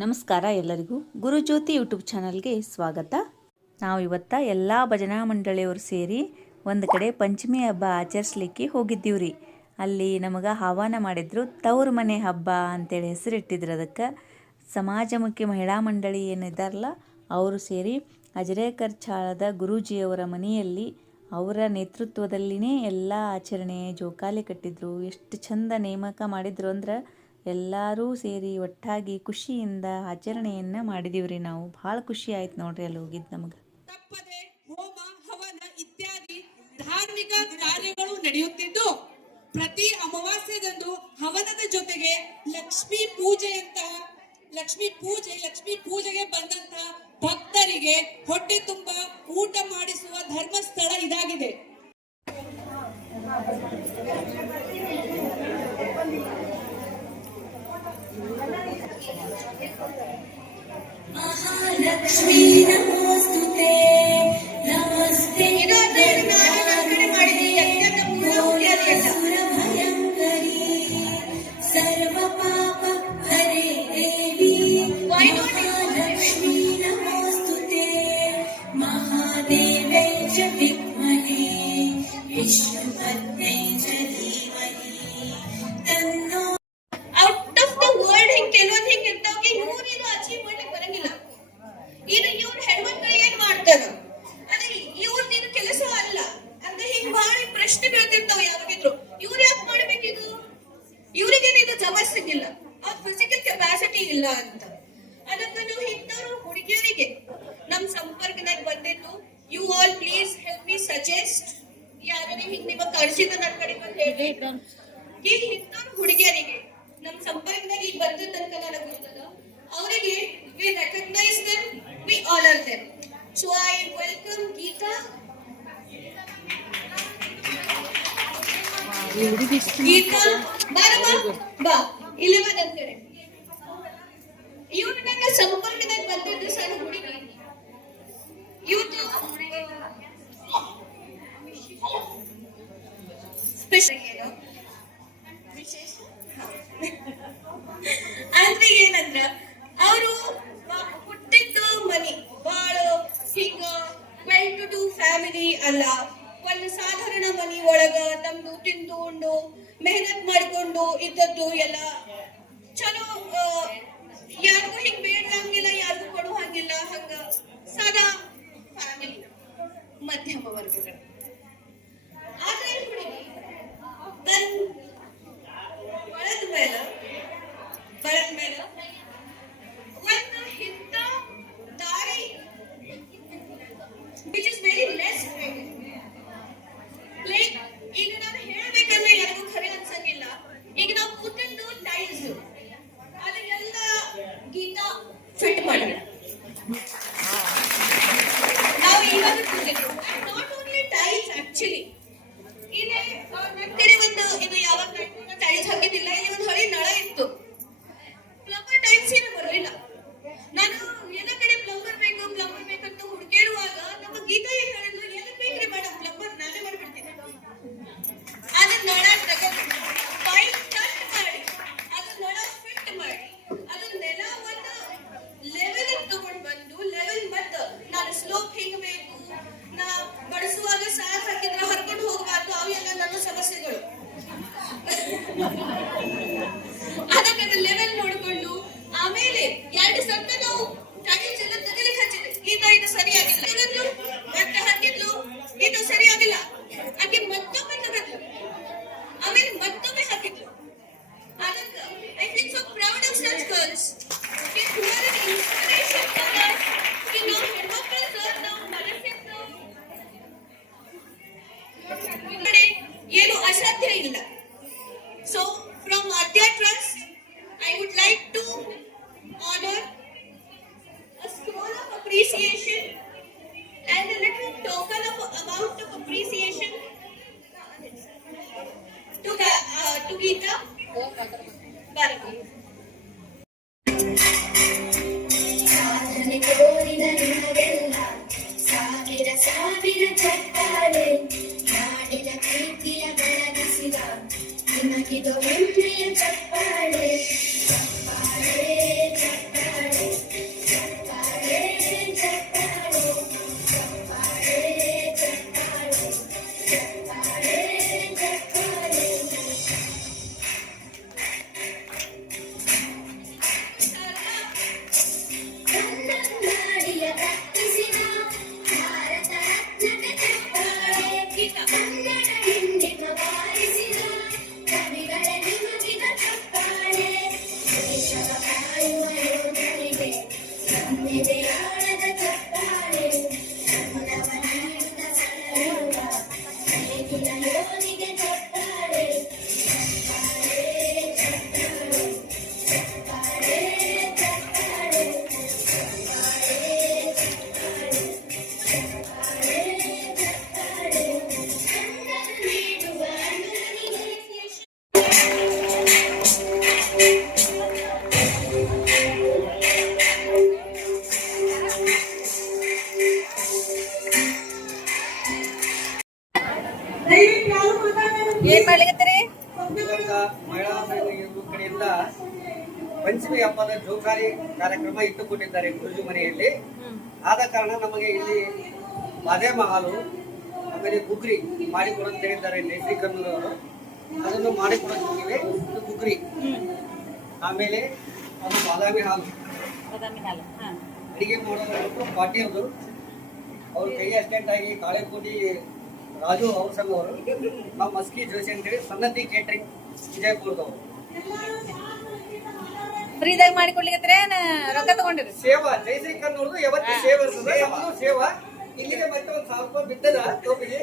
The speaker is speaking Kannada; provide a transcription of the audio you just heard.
ನಮಸ್ಕಾರ ಎಲ್ಲರಿಗೂ ಗುರುಜ್ಯೋತಿ ಯೂಟ್ಯೂಬ್ ಚಾನಲ್ಗೆ ಸ್ವಾಗತ. ನಾವು ಇವತ್ತು ಎಲ್ಲ ಭಜನಾ ಮಂಡಳಿಯವರು ಸೇರಿ ಒಂದು ಕಡೆ ಪಂಚಮಿ ಹಬ್ಬ ಆಚರಿಸ್ಲಿಕ್ಕೆ ಹೋಗಿದ್ದೀವ್ರಿ. ಅಲ್ಲಿ ನಮಗೆ ಆಹ್ವಾನ ಮಾಡಿದ್ರು. ತವರು ಮನೆ ಹಬ್ಬ ಅಂತೇಳಿ ಹೆಸರಿಟ್ಟಿದ್ರು. ಅದಕ್ಕೆ ಸಮಾಜಮುಖಿ ಮಹಿಳಾ ಮಂಡಳಿ ಏನಿದ್ದಾರಲ್ಲ ಅವರು ಸೇರಿ ಅಜರೇಕರ್ ಚಾಳದ ಗುರೂಜಿಯವರ ಮನೆಯಲ್ಲಿ ಅವರ ನೇತೃತ್ವದಲ್ಲಿನೇ ಎಲ್ಲ ಆಚರಣೆ ಜೋಕಾಲಿ ಕಟ್ಟಿದ್ರು. ಎಷ್ಟು ಚಂದ ನೇಮಕ ಮಾಡಿದ್ರು ಅಂದ್ರೆ ಎಲ್ಲರೂ ಸೇರಿ ಒಟ್ಟಾಗಿ ಖುಷಿಯಿಂದ ಆಚರಣೆಯನ್ನು ಮಾಡಿದೀವ್ರಿ. ನಾವು ಭಾಳ ಖುಷಿ ಆಯ್ತು ನೋಡ್ರಿ ಅಲ್ಲಿ ಹೋಗಿದ್ದು ನಮಗೆ. ತಪ್ಪದೆ ಹೋಮ ಹವನ ಇತ್ಯಾದಿ ಧಾರ್ಮಿಕ ಕಾರ್ಯಗಳು ನಡೆಯುತ್ತಿದ್ದು, ಪ್ರತಿ ಅಮಾವಾಸ್ಯೆದಂದು ಹವನದ ಜೊತೆಗೆ ಲಕ್ಷ್ಮೀ ಪೂಜೆಗೆ ಬಂದಂತಹ ಭಕ್ತರಿಗೆ ಹೊಟ್ಟೆ ತುಂಬಾ ಊಟ ಮಾಡಿಸುವ ಧರ್ಮಸ್ಥಳ ಇದಾಗಿದೆ. ಮಹಾಲಕ್ಷ್ಮೀ ನಮೋಸ್ತುತೆ ನಮಸ್ತೆ ಸುರಭಯಂಕರಿ ಸರ್ವ ಪಾಪ ಹರೇ ದೇವಿ ಮಹಾಲಕ್ಷ್ಮೀ ನಮೋಸ್ತುತೆ ಮಹಾದೇವೈ ಚ ವಿದ್ಮಹೇ ವಿಷ್ಣುಪತ್ನೇ ಚ ಧೀಮಹಿ ತನ್ನೋ. ಔಟ್ ಆಫ್ ದ ವರ್ಲ್ಡ್ ಹಿಂಗೆ ಕೆಲವೊಂದು ಹಿಂಗೆ ಇರ್ತಾವ ಇವ್ರು ಅಚೀವ್ ಮಾಡ್ಲಿಕ್ಕೆ ಬರಂಗಿಲ್ಲ. ಇದು ಇವ್ರು ಹೆಣ್ಮಕ್ಳು ಏನ್ ಮಾಡ್ತಾರ ಅದೇ ಇವ್ರದ್ದು ಇದು ಕೆಲಸ ಅಲ್ಲ ಅಂತ ಹಿಂಗ್ ಭಾರಿ ಪ್ರಶ್ನೆ ಬೀಳ್ತಿರ್ತಾವ ಯಾವಾಗಿದ್ರು. ಇವ್ರು ಯಾಕೆ ಮಾಡ್ಬೇಕಿದು, ಇವ್ರಿಗೆ ಇದು ಜಬರ್ಸಿಗಿಲ್ಲ, ಅವ್ರ ಫಿಸಿಕಲ್ ಕೆಪಾಸಿಟಿ ಇಲ್ಲ ಅಂತ. ಅದಕ್ಕೆ ನಾವು ಇಂಥವ್ರು ಹುಡುಗಿಯರಿಗೆ ನಮ್ ಸಂಪರ್ಕದಾಗ ಬಂದಿದ್ದು, you all please help me suggest, ಯಾರು ಹಿಂಗ್ ನಿಮಗ್ ಕಳ್ಸಿದ ನನ್ನ ಕಡೆ ಬಂದು ಹೇಳಿ ಈಗ ಇಂಥವ್ರು ಹುಡುಗಿಯರಿಗೆ ನಮ್ ಸಂಪರ್ಕದಾಗ ಈಗ ಬಂದಿದ್ದಂತ ನನಗೆ ಗೊತ್ತದ, ಅವರಿಗೆ we recognize them, we honor them. So I welcome Geeta. Geeta, ಬಾ ಇಲ್ಲಿ ಬಾ ನನ್ನ ಕಡೆ. ಇವ್ರು ನನ್ನ ಸಂಪರ್ಕದಾಗ ಬಂದಿದ್ದು ಸಣ್ಣ ಹುಡುಗಿ. ಇವ್ರು ಸ್ಪೆಷಲ್ ವಿಶೇಷ ಅಂದ್ರೆ ಏನಂದ್ರ ಅವರು ಹುಟ್ಟಿದ್ದು ಮನಿ ಬಾಳ ಹಿಂಗ ವೆಲ್ ಟು ಡೂ ಫ್ಯಾಮಿಲಿ ಅಲ್ಲ, ಒಂದು ಸಾಧಾರಣ ಮನಿ ಒಳಗ ತಮ್ದು ತಿಂದು ಉಂಡು ಮೆಹನತ್ ಮಾಡ್ಕೊಂಡು ಇದ್ದದ್ದು ಎಲ್ಲ ಚಲೋ. ಯಾರಿಗೂ ಹಿಂಗ್ ಬೇಡ ಹಂಗಿಲ್ಲ, ಯಾರಿಗೂ ಕೊಡು ಹಂಗಿಲ್ಲ, ಹಂಗ ಸಾದಾ ಫ್ಯಾಮಿಲಿ ಮಧ್ಯಮ ವರ್ಗಗಳು. ಆದ್ರೆ ಹುಡುಗಿ ತನ್ ಬಳದ ಮೇಲೆ ಒಂದು ಹಿತ್ತ ದಾರಿ which is very less like ಈಗ ನಾನು ಹೇಳ್ಬೇಕಂದ್ರೆ ಯಾರಿಗೂ ಖರೆ ಅನ್ಸಂಗಿಲ್ಲ. ಈಗ ನಾವು ಕೂತಿದ್ದು ಟೈಲ್ಸ್ ಅದೆಲ್ಲ ಗೀತಾ ಫಿಟ್ ಮಾಡಿ ನಾವು ಇವಾಗ ಕೂತಿದ್ದು ನಾಟ್ ಓನ್ಲಿ ಟೈಲ್ಸ್ ಆಕ್ಚುಲಿ. ಇಲ್ಲಿ ನನ್ನ ಕಡೆ ಒಂದು ಇದು ಯಾವಾಗ ಟೈಲ್ಸ್ ಹಾಕಿದ್ದಿಲ್ಲ, ಇಲ್ಲಿ ಒಂದು ಹಳಿ ನಳ ಇತ್ತು. ಪ್ಲಂಬರ್ ಟೈಮ್ಸ್ ಏನೂ ಬರಲಿಲ್ಲ. ನಾನು ಎಲ್ಲ ಕಡೆ ಪ್ಲಂಬರ್ ಬೇಕಂತ ಹುಡುಕಾಡುವಾಗ ನಮ್ಮ ಗೀತಾ ಏನ್ ಹೇಳಿದ್ರು, ಏನಕ್ಕೆ ಬೇಕ್ರಿ ಮೇಡಮ್ ಪ್ಲಂಬರ್ ನಾನೇ ಮಾಡ್ಬಿಡ್ತೀನಿ. ಅದನ್ನ ನಳ ತಗೊಂಡು ಪೈಪ್ ಕಟ್ ಮಾಡಿ ಅದನ್ನ ನಳ ಫಿಟ್ ಮಾಡಿ ಅದನ್ನೆಲ್ಲ ಒಂದು ಲೆವೆಲ್ ತಗೊಂಡು ಬಂದು ಲೆವೆಲ್ ಮತ್ತು ನಾನು ಸ್ಲೋಪ್ ಹಿಂಗ್ ಬೇಕು, ನಾ ಬಡಿಸುವಾಗ ಸಾಸ್ ಹಾಕಿದ್ರೆ ಹರ್ಕೊಂಡು ಹೋಗಬಾರ್ದು, ಅವೆಲ್ಲ ನನ್ನ ಸಮಸ್ಯೆಗಳು. ಅದಕ್ಕೆ ಲೆವೆಲ್ ನೋಡ್ಕೊಂಡು ಆಮೇಲೆ 2 ಸತ್ತ ನಾವು ಟೈಲ್ಸ್ ಎಲ್ಲ ತೆಗಿಲಿಕ್ಕೆ ಹಚ್ಚಿದ್ವಿ. ಗೀತಾ ಇದು ಸರಿಯಾಗಿಲ್ಲ ಮತ್ತೆ ಹಾಕಿದ್ಲು, ಇದು ಸರಿಯಾಗಿಲ್ಲ, ಆಕೆ ಮತ್ತೊಮ್ಮೆ ತೆಗೆದ್ಲು, ಆಮೇಲೆ ಮತ್ತೊಮ್ಮೆ ಹಾಕಿದ್ಲು. ಅದಕ್ಕೆ I feel so proud of such girls. who are an inspiration for us. ನಾವು ಹೆಣ್ಮಕ್ಳು ನಾವು ಮನಸ್ಸಿಂದ ಏನು ಅಸಾಧ್ಯ ಇಲ್ಲ. So from Adya Trust, I would like to honor a scroll of appreciation and a little token of amount of appreciation to Geeta Bharati. ಸಾವಿರ ಚಪ್ಪಾಳೆ ನಾಡಿನ ಪ್ರೀತಿಯ ಬೆಳಗಿಸಿದ ನಿಮಗಿದು ಹೆಮ್ಮೆಯ ಚಪ್ಪಾಳೆ ಚಪ್ಪಾಳೆ ಚಪ್ಪಾಳೆ. ಏನ್ ಮಾಡ್ಲಿಕತ್ತೀರಿ? ಇವಾಗ ಮಹಿಳಾ ಸಂಘದ ಕಡೆಯಿಂದ ಪಂಚಮಿ ಹಬ್ಬದ ಜೋಕಾಲಿ ಕಾರ್ಯಕ್ರಮ ಇಟ್ಟುಕೊಂಡಿದ್ದಾರೆ ಗುರುಜಿ ಮನೆಯಲ್ಲಿ. ಆದ ಕಾರಣ ನಮಗೆ ಇಲ್ಲಿ ಬಾದಾಮ ಹಾಲು ಆಮೇಲೆ ಗುಗ್ರಿ ಮಾಡಿಕೊಡಂತ ಹೇಳಿದ್ದಾರೆ ಲೇಸಿ ಕನ್ನೂರವರು. ಅದನ್ನು ಮಾಡಿಕೊಡುತ್ತಿದ್ದೇವೆ. ಇದು ಗುಗ್ರಿ, ಆಮೇಲೆ ಅದು ಬಾದಾಮಿ ಹಾಲು ಅಡಿಗೆ ಮಾಡೋದು ಪಾಟೀಲ್ದು. ಅವ್ರ ಕೈ ಅಸಿಸ್ಟೆಂಟ್ ಆಗಿ ಕಾಳೆಕೋಟಿ ರಾಜು ಅವ್ರ ಸಂಘವರು. ನಾವು ಮಸ್ಕಿ ಜೋಶಿ ಅಂತೇಳಿ ಸನ್ನತಿ ಕೇಟ್ರಿಂಗ್ ವಿಜಯಪುರದವರು. ಫ್ರೀದಾಗ ಮಾಡಿ ಕೊಡ್ಲಿಕತ್ತೀರ ರೊಕ್ಕ ತಗೊಂಡಿರಿ? ಸೇವಾ ಜಯಶ್ರೀ ಕನ್ನೂರ್ದು ಯಾವತ್ತು ಸೇವೆ ಇರ್ತದೆ, ಯಾವತ್ತು ಸೇವಾ. ಇಲ್ಲಿಗೆ ಮತ್ತೆ 1,000 ರೂಪಾಯಿ ಬಿದ್ದದ ಟೋಪಿಗೆ.